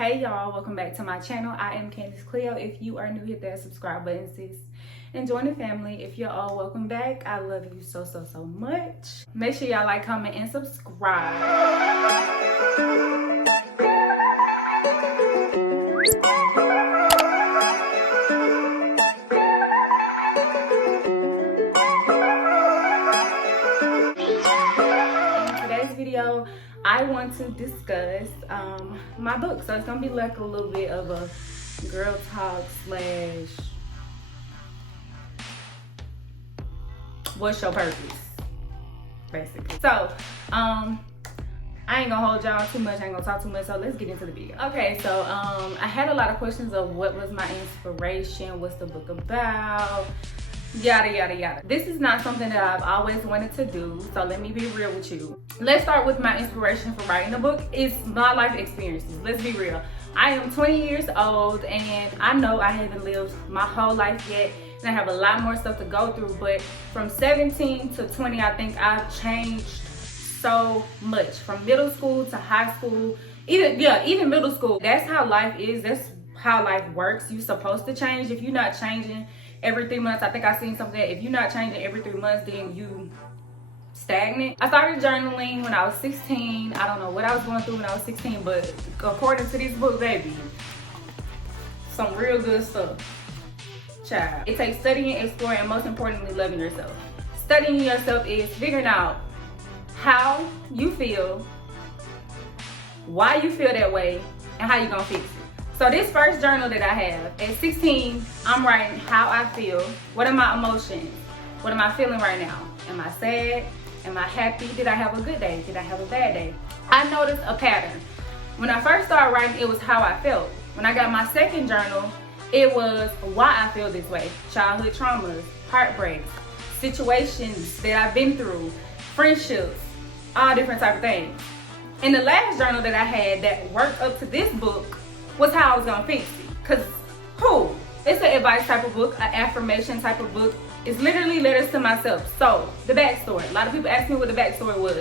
Hey y'all, welcome back to my channel. I am kandiscleooo. If you are new, hit that subscribe button, sis, and join the family. If you're all welcome back, I love you so much. Make sure y'all like, comment, and subscribe. Video I want to discuss my book, so it's gonna be like a little bit of a girl talk slash what's your purpose, basically. So I ain't gonna hold y'all too much, I ain't gonna talk too much, so let's get into the video. Okay, so I had a lot of questions of what was my inspiration, what's the book about, yada yada yada. This is not something that I've always wanted to do, so let me be real with you. Let's start with my inspiration for writing the book. It's my life experiences. Let's be real. I am 20 years old and I know I haven't lived my whole life yet, and I have a lot more stuff to go through, but from 17 to 20 I think I've changed so much. From middle school to high school, even middle school. That's how life is, that's how life works. You're supposed to change. If you're not changing every 3 months, I think I seen something that if you're not changing every 3 months, then you stagnant. I started journaling when I was 16. I don't know what I was going through when I was 16, but according to this book, baby, some real good stuff, child. It takes studying, exploring, and most importantly, loving yourself. Studying yourself is figuring out how you feel, why you feel that way, and how you gonna fix it. So this first journal that I have, at 16, I'm writing how I feel. What are my emotions? What am I feeling right now? Am I sad? Am I happy? Did I have a good day? Did I have a bad day? I noticed a pattern. When I first started writing, it was how I felt. When I got my second journal, it was why I feel this way. Childhood traumas, heartbreaks, situations that I've been through, friendships, all different type of things. And the last journal that I had that worked up to this book was how I was gonna fix it. Cause it's an advice type of book, an affirmation type of book. It's literally letters to myself. So the backstory. A lot of people ask me what the backstory was.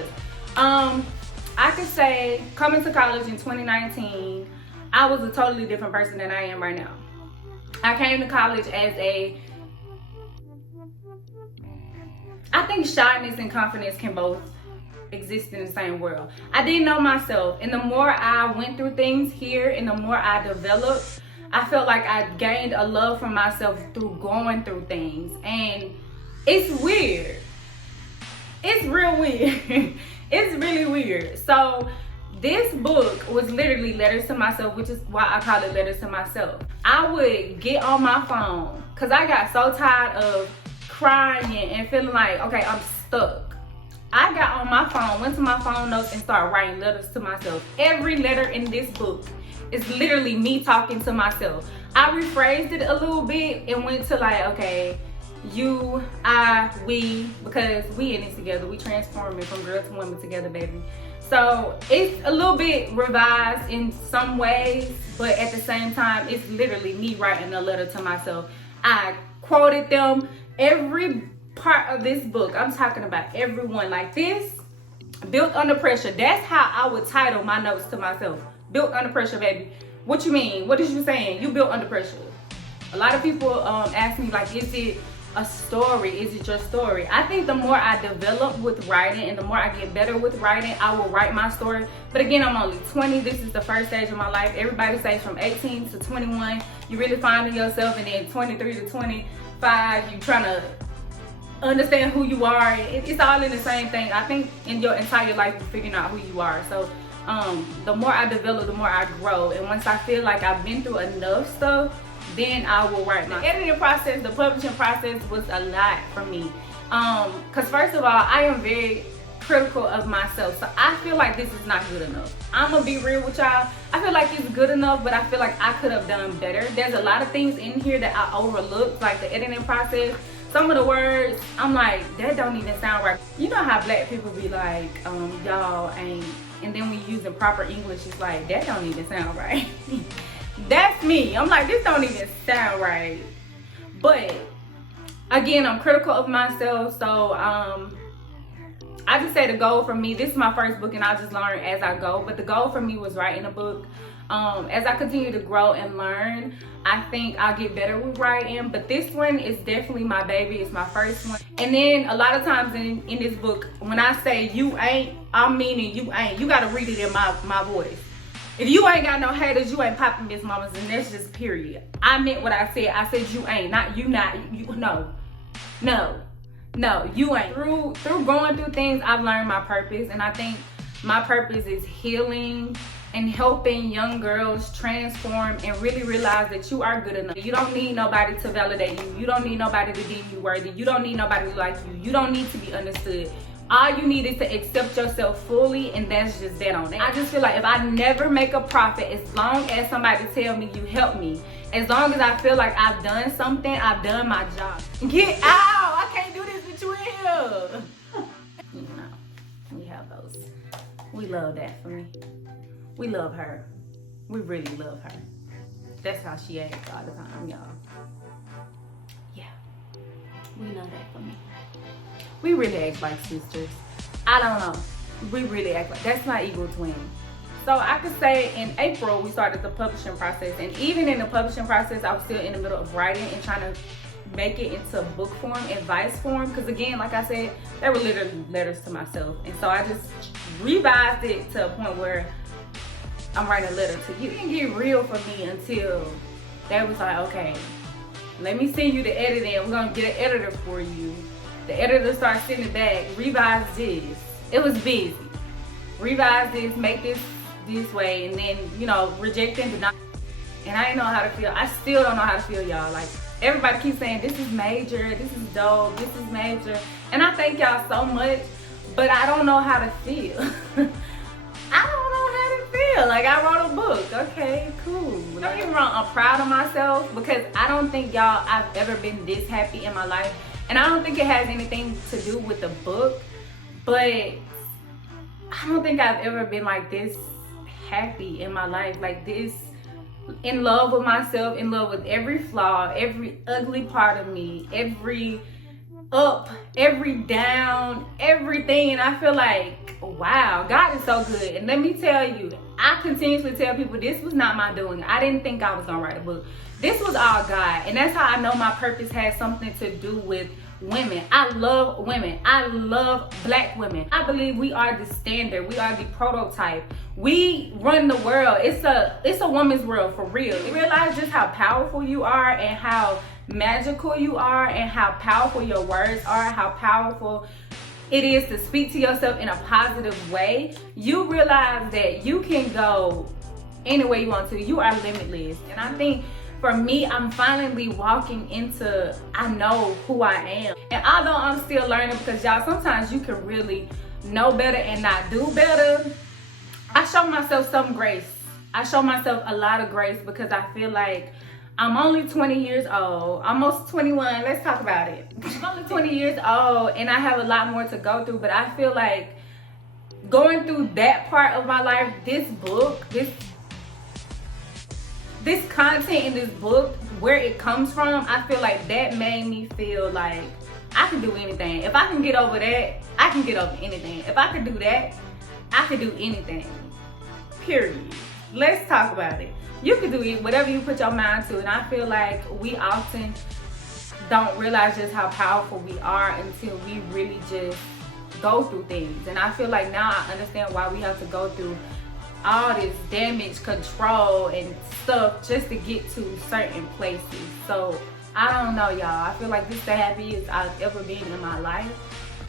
I could say coming to college in 2019, I was a totally different person than I am right now. I came to college as I think shyness and confidence can both exist in the same world. I didn't know myself, and the more I went through things here and the more I developed, I felt like I gained a love for myself through going through things. And it's weird. It's real weird. It's really weird. So this book was literally letters to myself, which is why I call it letters to myself. I would get on my phone because I got so tired of crying and feeling like, okay, I'm stuck. I got on my phone, went to my phone notes, and started writing letters to myself. Every letter in this book is literally me talking to myself. I rephrased it a little bit and went to like, okay, you, I, we, because we in this together. We transforming from girl to woman together, baby. So it's a little bit revised in some ways, but at the same time, it's literally me writing a letter to myself. I quoted them. Every part of this book, I'm talking about everyone. Like this, built under pressure. That's how I would title my notes to myself. Built under pressure, baby. What you mean? What is you saying? You built under pressure. A lot of people ask me like, is it a story? Is it your story? I think the more I develop with writing and the more I get better with writing, I will write my story. But again, I'm only 20. This is the first stage of my life. Everybody says from 18 to 21, you really finding yourself, and then 23 to 25, you trying to understand who you are. It's all in the same thing. I think in your entire life, you're figuring out who you are. So the more I develop, the more I grow. And once I feel like I've been through enough stuff, then I will write my editing process. The publishing process was a lot for me. Because first of all, I am very critical of myself. So I feel like this is not good enough. I'm going to be real with y'all. I feel like it's good enough, but I feel like I could have done better. There's a lot of things in here that I overlooked, like the editing process. Some of the words, I'm like, that don't even sound right. You know how black people be like, y'all ain't, and then when you using proper English, it's like, that don't even sound right. That's me. I'm like, this don't even sound right. But again, I'm critical of myself. So I just say the goal for me, this is my first book and I just learn as I go. But the goal for me was writing a book. As I continue to grow and learn, I think I'll get better with where I am. But this one is definitely my baby. It's my first one. And then a lot of times in this book, when I say you ain't, I'm meaning you ain't. You got to read it in my voice. If you ain't got no haters, you ain't popping Miss Mamas, and that's just period. I meant what I said. I said you ain't, not you not. You, no, you ain't. Through going through things, I've learned my purpose, and I think my purpose is healing and helping young girls transform and really realize that you are good enough. You don't need nobody to validate you. You don't need nobody to deem you worthy. You don't need nobody to like you. You don't need to be understood. All you need is to accept yourself fully, and that's just that on it. I just feel like if I never make a profit, as long as somebody tell me you helped me, as long as I feel like I've done something, I've done my job. Get out! I can't do this with you in here. You know, we have those. We love that for me. We love her. We really love her. That's how she acts all the time, y'all. Yeah, we love that for me. We really act like sisters. I don't know. We really act like, that's my equal twin. So I could say in April, we started the publishing process. And even in the publishing process, I was still in the middle of writing and trying to make it into book form, advice form. Because again, like I said, they were literally letters to myself. And so I just revised it to a point where I'm writing a letter to you. It didn't get real for me until they was like, okay, let me send you the editing. We're going to get an editor for you. The editor started sending it back, revise this. It was busy. Revise this, make this way, and then, you know, reject and deny. And I didn't know how to feel. I still don't know how to feel, y'all. Like, everybody keeps saying, this is major, this is dope, this is major. And I thank y'all so much, but I don't know how to feel. I don't know how to feel. Like, I wrote a book. Okay, cool. Don't get me wrong, I'm proud of myself because I don't think, y'all, I've ever been this happy in my life. And I don't think it has anything to do with the book, but I don't think I've ever been like this happy in my life, like this, in love with myself, in love with every flaw, every ugly part of me, every up, every down, everything. And I feel like, wow, God is so good. And let me tell you, I continuously tell people this was not my doing. I didn't think I was gonna write a book. This was all God. And that's how I know my purpose has something to do with women. I love women. I love Black women. I believe we are the standard. We are the prototype. We run the world. It's a woman's world for real. You realize just how powerful you are and how magical you are and how powerful your words are, how powerful it is to speak to yourself in a positive way. You realize that you can go any way you want to. You are limitless. And I think for me, I'm finally walking into, I know who I am. And although I'm still learning, because y'all, sometimes you can really know better and not do better, I show myself some grace. I show myself a lot of grace because I feel like I'm only 20 years old, almost 21, let's talk about it. I'm only 20 years old and I have a lot more to go through, but I feel like going through that part of my life, this book, this content in this book, where it comes from, I feel like that made me feel like I can do anything. If I can get over that, I can get over anything. If I could do that, I could do anything. Period. Let's talk about it. You can do it, whatever you put your mind to. And I feel like we often don't realize just how powerful we are until we really just go through things. And I feel like now I understand why we have to go through all this damage control and stuff just to get to certain places. So I don't know, y'all. I feel like this is the happiest I've ever been in my life,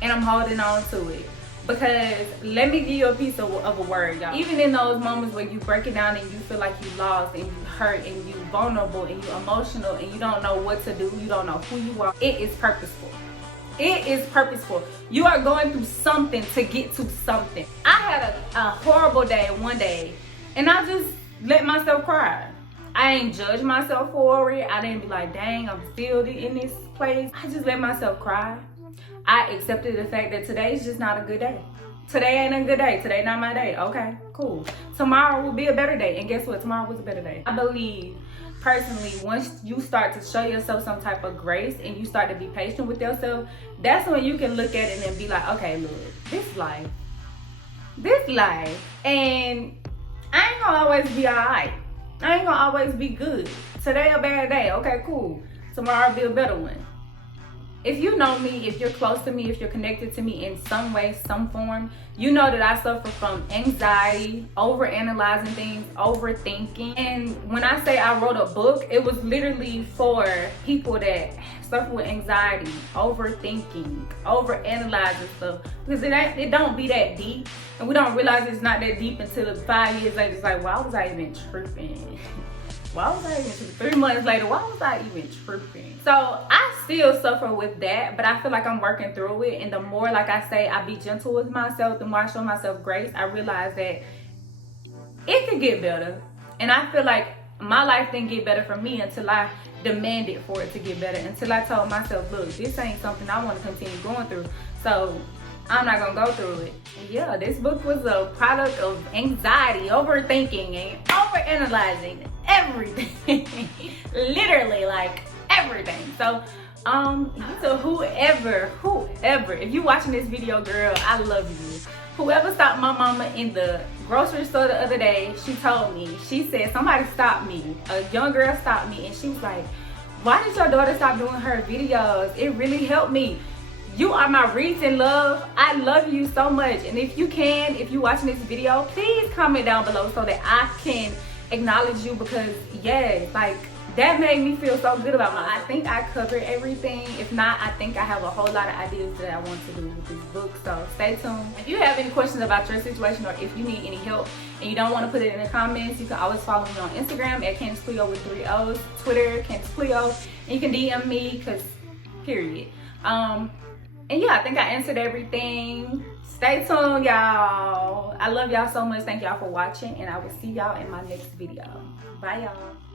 and I'm holding on to it. Because let me give you a piece of a word, y'all. Even in those moments where you break it down and you feel like you lost and you hurt and you vulnerable and you emotional and you don't know what to do, you don't know who you are, it is purposeful. It is purposeful. You are going through something to get to something. I had a horrible day one day and I just let myself cry. I ain't judge myself for it. I didn't be like, dang, I'm still in this place. I just let myself cry. I accepted the fact that today's just not a good day. Today ain't a good day. Today not my day. Okay, cool. Tomorrow will be a better day. And guess what? Tomorrow was a better day. I believe, personally, once you start to show yourself some type of grace and you start to be patient with yourself, that's when you can look at it and be like, okay, look, this life. And I ain't gonna always be alright. I ain't gonna always be good. Today a bad day. Okay, cool. Tomorrow be a better one. If you know me, if you're close to me, if you're connected to me in some way, some form, you know that I suffer from anxiety, overanalyzing things, overthinking. And when I say I wrote a book, it was literally for people that suffer with anxiety, overthinking, overanalyzing stuff. Because it don't be that deep. And we don't realize it's not that deep until 5 years later. It's like, why was I even tripping? Why was I even tripping? 3 months later, why was I even tripping? So I still suffer with that, but I feel like I'm working through it. And the more, like I say, I be gentle with myself, the more I show myself grace, I realize that it could get better. And I feel like my life didn't get better for me until I demanded for it to get better. Until I told myself, look, this ain't something I want to continue going through. So I'm not gonna go through it. Yeah, this book was a product of anxiety, overthinking, and overanalyzing everything. Literally, like everything. So whoever, if you watching this video, girl, I love you. Whoever stopped my mama in the grocery store the other day, she told me, she said, somebody stopped me. A young girl stopped me, and she was like, why did your daughter stop doing her videos? It really helped me. You are my reason, love. I love you so much. And if you watching this video, please comment down below so that I can acknowledge you, because yes, like that made me feel so good about I think I covered everything. If not, I think I have a whole lot of ideas that I want to do with this book. So stay tuned. If you have any questions about your situation, or if you need any help and you don't want to put it in the comments, you can always follow me on Instagram at kandiscleooo with 3 O's, Twitter, kandiscleooo, and you can DM me, because period. And yeah, I think I answered everything. Stay tuned, y'all. I love y'all so much. Thank y'all for watching, and I will see y'all in my next video. Bye, y'all.